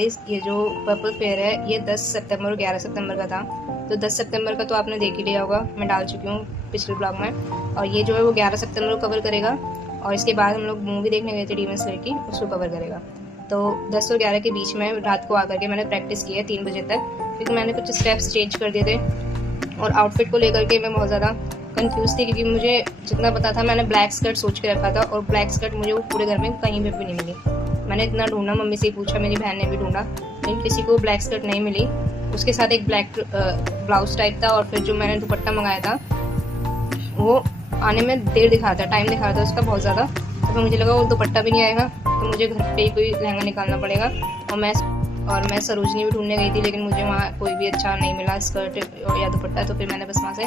Guys, ये जो purple fair है ये 10 सितंबर और 11 सितंबर का था। तो 10 सितंबर का तो आपने देख ही लिया होगा, मैं डाल चुकी हूँ पिछले ब्लॉग में। और ये जो है वो 11 सितंबर को कवर करेगा, और इसके बाद हम लोग मूवी देखने गए थे डीमन स्लेयर की, उसको कवर करेगा। तो 10 और 11 के बीच में रात को आकर के मैंने प्रैक्टिस की है 3 बजे तक, क्योंकि मैंने कुछ स्टेप्स चेंज कर दिए थे। और आउटफिट को लेकर के मैं बहुत ज़्यादा कंफ्यूज थी, क्योंकि मुझे जितना पता था मैंने ब्लैक स्कर्ट सोच के रखा था, और ब्लैक स्कर्ट मुझे वो पूरे घर में कहीं भी नहीं मिली। मैंने इतना ढूंढा, मम्मी से पूछा, मेरी बहन ने भी ढूंढा, लेकिन किसी को ब्लैक स्कर्ट नहीं मिली। उसके साथ एक ब्लैक ब्लाउज टाइप था, और फिर जो मैंने दुपट्टा मंगाया था वो आने में देर दिखा था, टाइम दिखा था उसका बहुत ज़्यादा। तो फिर मुझे लगा वो दुपट्टा भी नहीं आएगा, तो मुझे घर पे ही कोई लहंगा निकालना पड़ेगा। और मैं सरोजनी भी ढूंढने गई थी, लेकिन मुझे वहाँ कोई भी अच्छा नहीं मिला स्कर्ट या दुपट्टा। तो फिर मैंने बस वहाँ से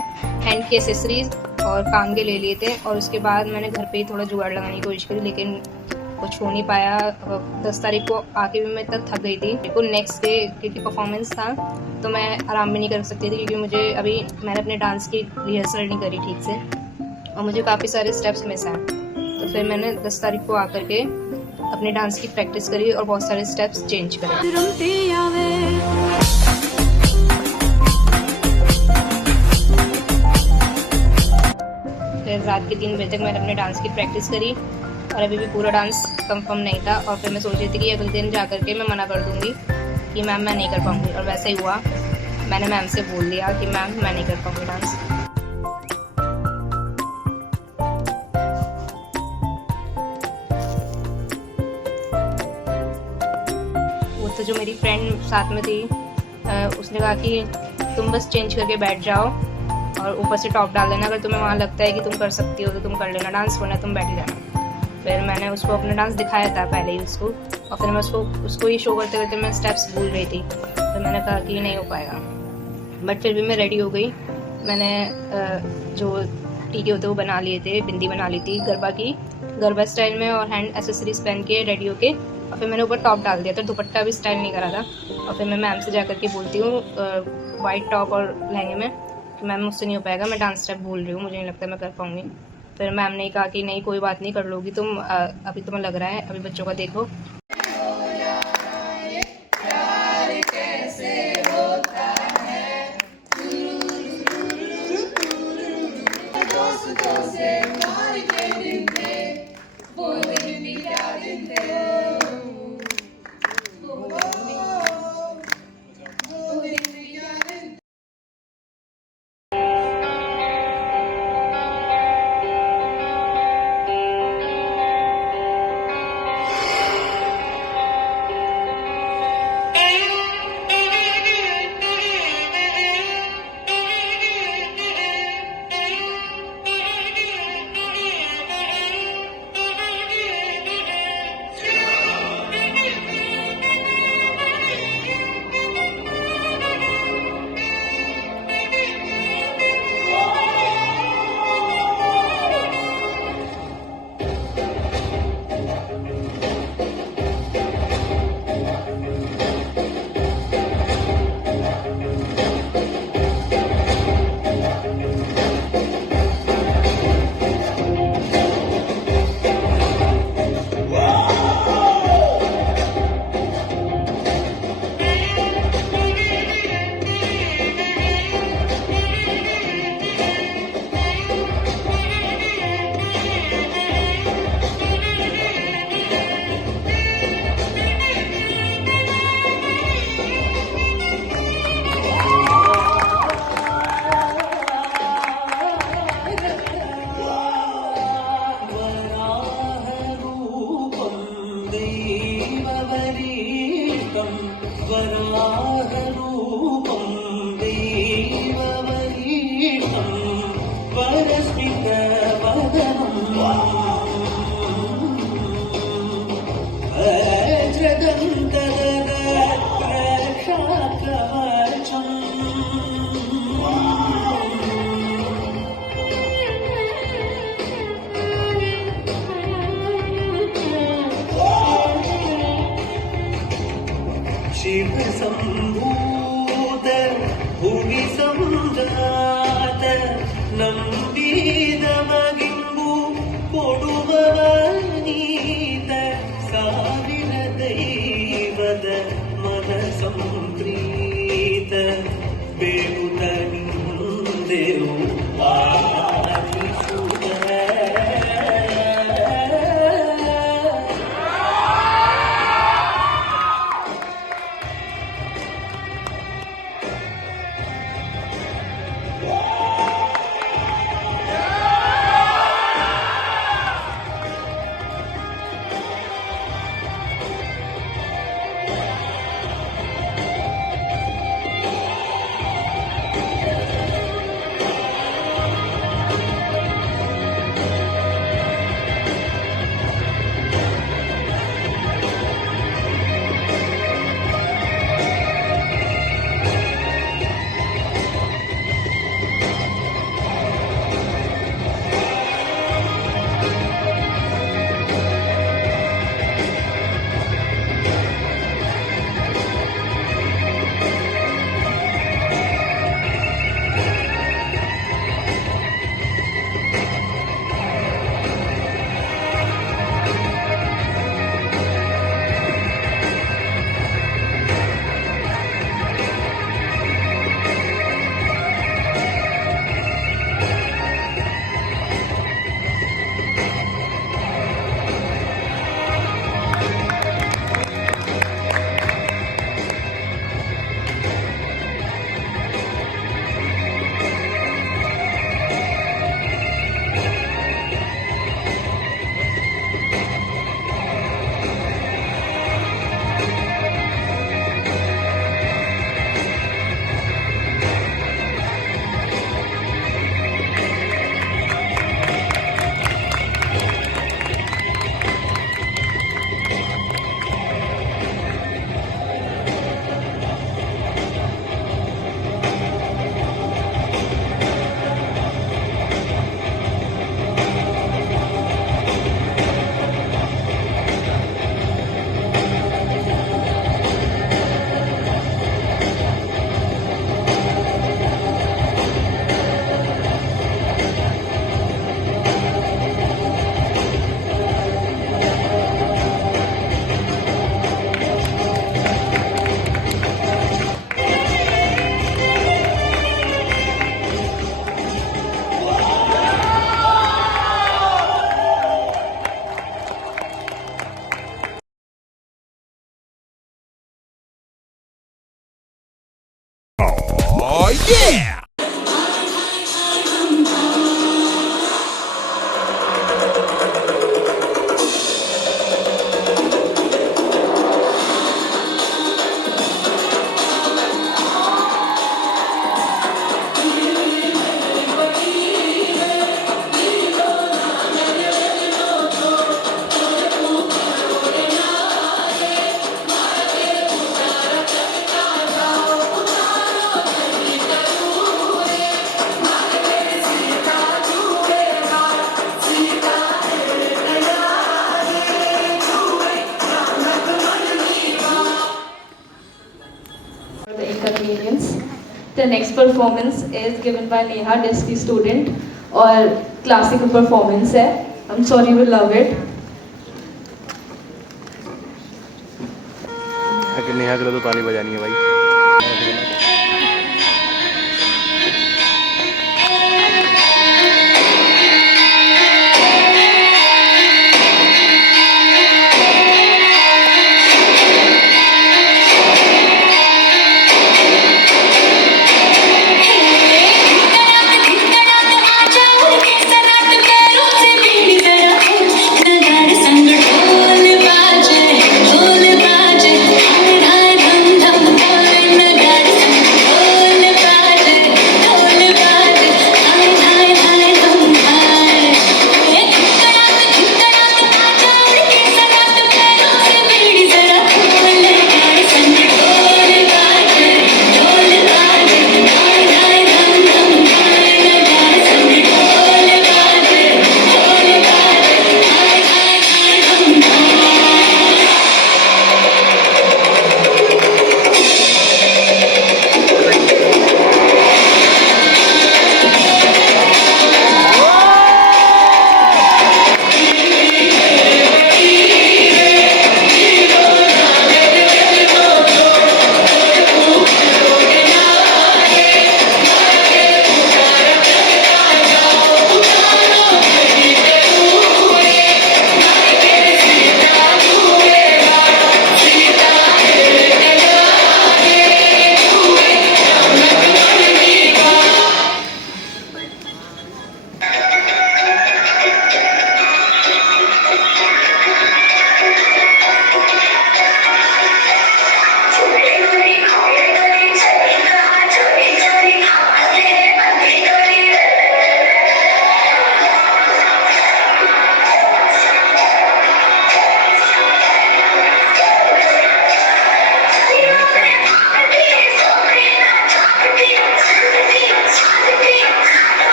हैंड की एसेसरीज और काम के ले लिए थे, और उसके बाद मैंने घर पे ही थोड़ा जुगाड़ लगाने की कोशिश करी, लेकिन कुछ हो नहीं पाया। 10 तारीख को आके भी मैं इतना थक गई थी, बिल्कुल नेक्स्ट डे क्योंकि परफॉर्मेंस था, तो मैं आराम भी नहीं कर सकती थी, क्योंकि मैंने अपने डांस की रिहर्सल नहीं करी ठीक से, और मुझे काफ़ी सारे स्टेप्स मिस हैं। तो फिर मैंने 10 तारीख को आकर के अपने डांस की प्रैक्टिस करी और बहुत सारे स्टेप्स चेंज करे। फिर रात के 3 बजे तक मैंने अपने डांस की प्रैक्टिस करी, और अभी भी पूरा डांस कंफर्म नहीं था। और फिर मैं सोच रही थी कि अगले दिन जा करके मैं मना कर दूंगी कि मैम मैं नहीं कर पाऊंगी, और वैसा ही हुआ। मैंने मैम से बोल दिया कि मैम मैं नहीं कर पाऊंगी डांस। वो तो जो मेरी फ्रेंड साथ में थी उसने कहा कि तुम बस चेंज करके बैठ जाओ और ऊपर से टॉप डाल देना, अगर तुम्हें वहाँ लगता है कि तुम कर सकती हो तो तुम कर लेना डांस, वरना तुम बैठ जाना। फिर मैंने उसको अपना डांस दिखाया था पहले ही उसको, और फिर मैं उसको ही शो करते करते मैं स्टेप्स भूल रही थी। तो मैंने कहा कि नहीं हो पाएगा, बट फिर भी मैं रेडी हो गई। मैंने जो टीके होते वो बना लिए थे, बिंदी बना ली थी गरबा स्टाइल में, और हैंड एसेसरीज पहन के रेडी होके, और फिर मैंने ऊपर टॉप डाल दिया था, दुपट्टा भी स्टाइल नहीं करा था। और फिर मैं मैम से जा करके बोलती हूँ वाइट टॉप और लहंगे में कि मैम मुझसे नहीं हो पाएगा, मैं डांस स्टेप भूल रही हूँ, मुझे नहीं लगता मैं कर पाऊँगी। फिर मैम ने कहा कि नहीं कोई बात नहीं, कर लोगी तुम, अभी तुम्हें लग रहा है, अभी बच्चों का देखो। शिव संभूत भूमि संजात ನಂಬಿದವಗಿಂಬು ಕೊಡುವವನೀತ ಸಾವಿರ ದೈವದ The next performance is given by Neha, DST student, और classical performance है. I'm sure you will love it. Neha के लिए तो ताली बजानी है भाई.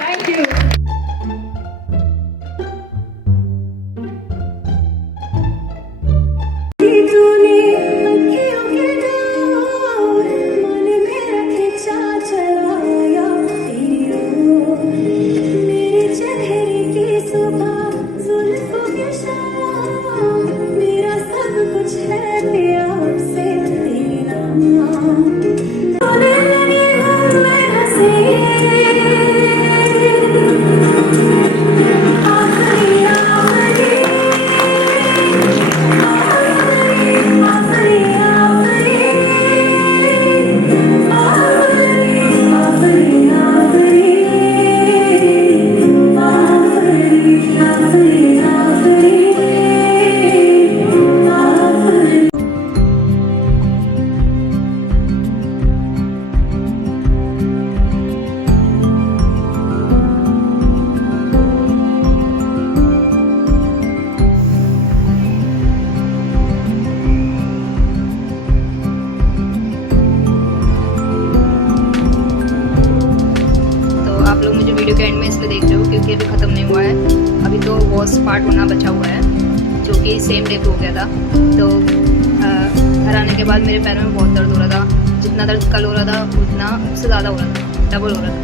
Thank you. वीडियो के एंड में इसलिए देख रहे हो क्योंकि अभी ख़त्म नहीं हुआ है, अभी तो वॉस पार्ट होना बचा हुआ है जो कि सेम डे पे हो गया था। तो घर आने के बाद मेरे पैरों में बहुत दर्द हो रहा था, जितना दर्द कल हो रहा था उतना उससे ज़्यादा हो रहा था, डबल हो रहा था।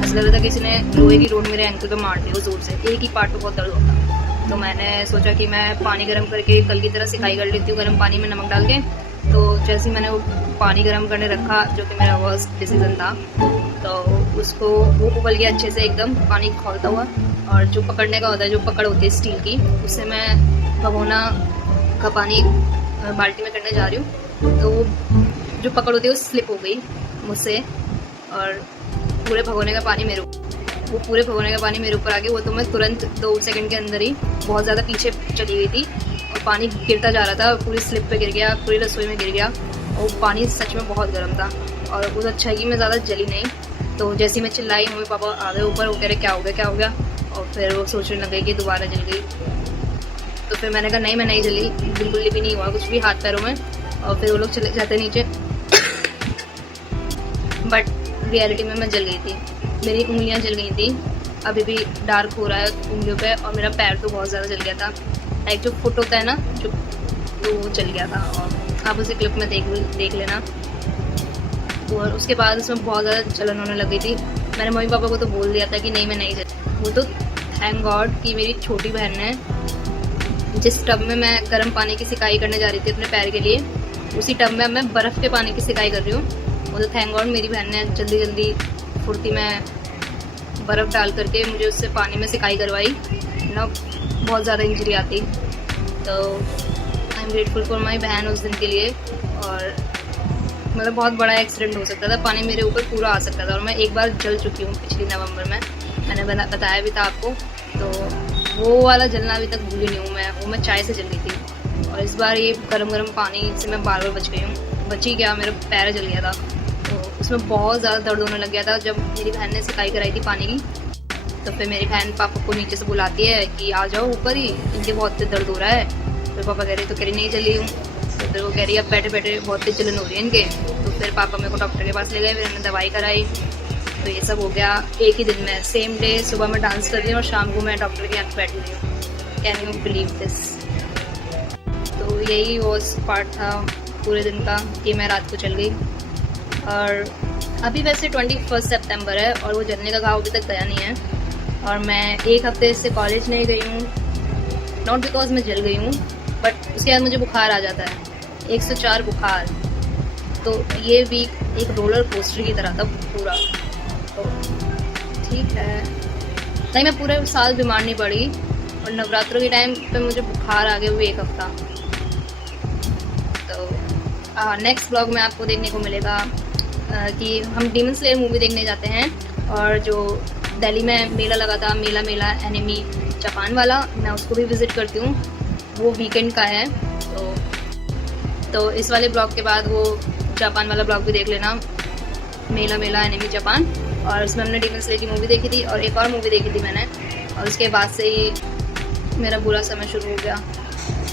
ऐसा लग रहा था किसी ने लोहे की रोड मेरे एंकल पे मार दी ज़ोर से, एक ही पार्ट पे बहुत दर्द होता। तो मैंने सोचा कि मैं पानी गर्म करके कल की तरह सिकाई कर लेती हूँ गर्म पानी में नमक डाल के। तो जैसे ही मैंने वो पानी गर्म करने रखा, जो कि मेरा वर्स्ट डिसीजन था, तो उसको वो उबल गया अच्छे से एकदम पानी खौलता हुआ। और जो पकड़ने का होता है, जो पकड़ होती है स्टील की, उससे मैं भगोना का पानी बाल्टी में करने जा रही हूँ, तो जो पकड़ होती है वो स्लिप हो गई मुझसे और पूरे भगोने का पानी मेरे ऊपर आ गया। वो तो मैं तुरंत 2 सेकंड के अंदर ही बहुत ज़्यादा पीछे चली गई थी और पानी गिरता जा रहा था, पूरी स्लिप पे गिर गया, पूरी रसोई में गिर गया। और पानी सच में बहुत गर्म था और वो अच्छा है कि मैं ज़्यादा जली नहीं। तो जैसे ही मैं चिल्लाई, मम्मी पापा आ गए ऊपर, वो कह रहे क्या हो गया। और फिर वो सोचने लग गई कि दोबारा जल गई। तो फिर मैंने कहा नहीं, मैं नहीं जली, बिल्कुल भी नहीं हुआ कुछ भी हाथ पैरों में। और फिर वो लोग चले जाते नीचे। बट रियलिटी में मैं जल गई थी, मेरी उंगलियां जल गई थी, अभी भी डार्क हो रहा है उंगलियों पे, और मेरा पैर तो बहुत ज़्यादा जल गया था। एक जो फुट होता है ना, जो तो वो जल गया था, और आप उसे क्लिप में देख लेना। और उसके बाद उसमें बहुत ज़्यादा जलन होने लगी थी। मैंने मम्मी पापा को तो बोल दिया था कि नहीं मैं नहीं जली। वो तो थैंक गॉड कि मेरी छोटी बहन ने, जिस टब में मैं गर्म पानी की सिकाई करने जा रही थी अपने पैर के लिए, उसी टब में मैं बर्फ़ के पानी की सिकाई कर रही हूँ। वो तो थैंक गॉड मेरी बहन ने जल्दी जल्दी फुर्ती में बर्फ़ डाल करके मुझे उससे पानी में सिकाई करवाई ना, बहुत ज़्यादा इंजरी आती। तो I am grateful for my बहन उस दिन के लिए। और मतलब बहुत बड़ा एक्सीडेंट हो सकता था, पानी मेरे ऊपर पूरा आ सकता था। और मैं एक बार जल चुकी हूँ पिछली नवंबर में, मैंने बताया भी था आपको। तो वो वाला जलना अभी तक भूली नहीं हूँ मैं, वो मैं चाय से जल गई थी। और इस बार ये गरम पानी से मैं बार बच गई हूँ। बची क्या, मेरा पैर जल गया था, तो उसमें बहुत ज़्यादा दर्द होने लग गया था। जब मेरी बहन ने सिकाई कराई थी पानी की, तो फिर मेरी बहन पापा को नीचे से बुलाती है कि आ जाओ ऊपर ही, इनके बहुत तेज दर्द हो रहा है। फिर पापा कह रही तो कह रही नहीं जली हूँ। तो फिर वो कह रही अब बैठे बैठे बहुत तेज जलन हो रही है इनके। तो फिर पापा मेरे को डॉक्टर के पास ले गए, फिर उन्होंने दवाई कराई। तो ये सब हो गया एक ही दिन में, सेम डे। सुबह मैं डांस कर रही हूँ और शाम को मैं डॉक्टर के यहाँ बैठी हुई हूँ। Can you believe this? तो यही वो पार्ट था पूरे दिन का कि मैं रात को चल गई। और अभी वैसे 21 सितंबर है और वो जलने का घाव अभी तक गया नहीं है। और मैं एक हफ्ते से कॉलेज नहीं गई हूँ, नॉट बिकॉज मैं जल गई हूँ, बट उसके बाद मुझे बुखार आ जाता है, 104 बुखार। तो ये वीक एक रोलर कोस्टर की तरह था पूरा। तो ठीक है, नहीं मैं पूरे साल बीमार नहीं पड़ी, और नवरात्रों के टाइम पे मुझे बुखार आ गया हुए एक हफ्ता। तो नेक्स्ट ब्लॉग में आपको देखने को मिलेगा कि हम डीमन स्लेयर मूवी देखने जाते हैं। और जो दिल्ली में मेला लगा था, मेला एनिमी जापान वाला, मैं उसको भी विज़िट करती हूँ, वो वीकेंड का है। तो इस वाले ब्लॉग के बाद वो जापान वाला ब्लॉग भी देख लेना, मेला एनिमी जापान। और उसमें हमने डीमन स्लेयर की मूवी देखी थी, और एक और मूवी देखी थी मैंने। और उसके बाद से ही मेरा बुरा समय शुरू हो गया,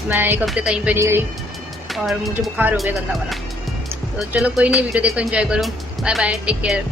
मैं एक हफ्ते कहीं पे नहीं गई और मुझे बुखार हो गया गंदा वाला। तो चलो कोई नहीं, वीडियो देखो, एंजॉय करो। Bye bye, take care.